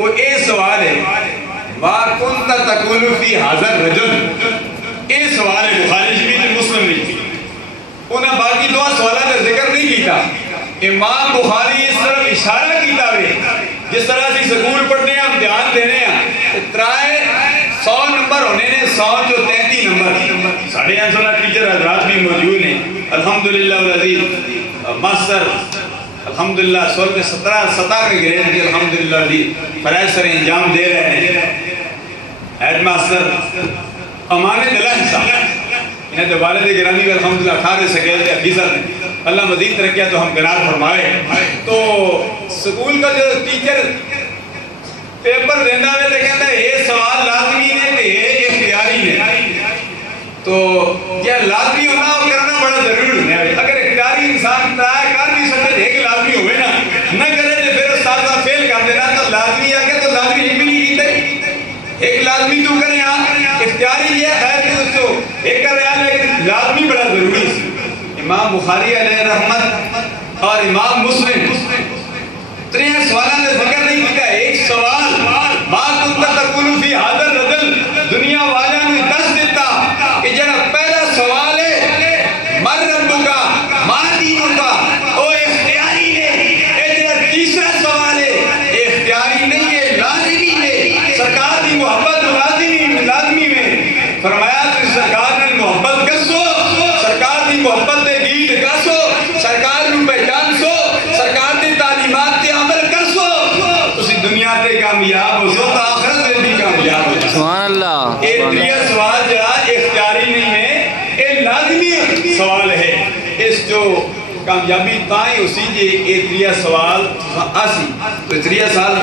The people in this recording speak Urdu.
وہ اے سوال ہے ما کنت تقول فی حاضر رجل، اے سوال ہے بخاری شریف مسلم نہیں، انہیں باقی دو سوالات کا ذکر نہیں کیتا۔ امام بخاری اس طرف اشارہ کیتا ہے جس طرح سے سکول پڑھنے ہیں ہم دھیان دینے ہیں ترائے 100 نمبر ہونے نے 100 جو 33 نمبر ساڑھے 500 ٹیچر حضرات بھی موجود ہیں الحمدللہ والعزیز ماسٹر الحمدللہ 17 کا گریڈ بھی الحمدللہ والعزیز فرائض سر انجام دے رہے ہیں۔ ہیڈ ماسٹر امان دلہ صاحب انہیں تو والد گرامی کا الحمدللہ 18 سکیل کے حفیظت ہیں، اللہ مزید ترقیہ تو ہم قرار فرمائے۔ تو سکول کا جو ٹیچر پیپر دینا ہوئے تو کہتا ہے یہ سوال لازمی نے کہ یہ اختیاری نے، تو کیا لازمی ہونا وہ کرنا بڑا ضروری ہے؟ اگر اختیاری انسان طرح کر بھی سکتے ایک لازمی ہوئے نا نہ کرے تو پھر استاذہ فیل کر دینا، تو لازمی آگے تو لازمی ایک بھی نہیں کیتے، ایک لازمی تو کریں اختیاری یہ خیر کہ اس کو ایک کر رہا لیکن لازمی بڑا ضروری ہے۔ امام بخاری علیہ رحمت اور امام مسلم ترین سوالان نے ذکر نہیں کیا، ایک سوال ما کنت تقول فی حاضر رجل دنیا والا نے دس دیتا کہ جڑا پہلا سوال ہے مر ربکا ما دینکا او اختیاری نے، اے جڑا تیسرا سوال ہے اختیاری نہیں ہے لازمی ہے، سرکار دی محبت لازمی میں فرمایا تو سرکار نے محبت کسو، سرکار دی محبت دے گیت کسو، سرکار نو پہچان سو، سرکار دی تعلیمات تے عمل کرسو، تسی دنیا تے کامیاب ہو سو تو آخرت میں بھی کامیاب ہو سو۔ سبحان اللہ۔ اے دنیا سوال جہاں اختیاری نہیں ہے، اے لازمی سوال ہے، اس جو کامیابی تائیں اسی جے اے دریا سوال آسی تو دریا سوال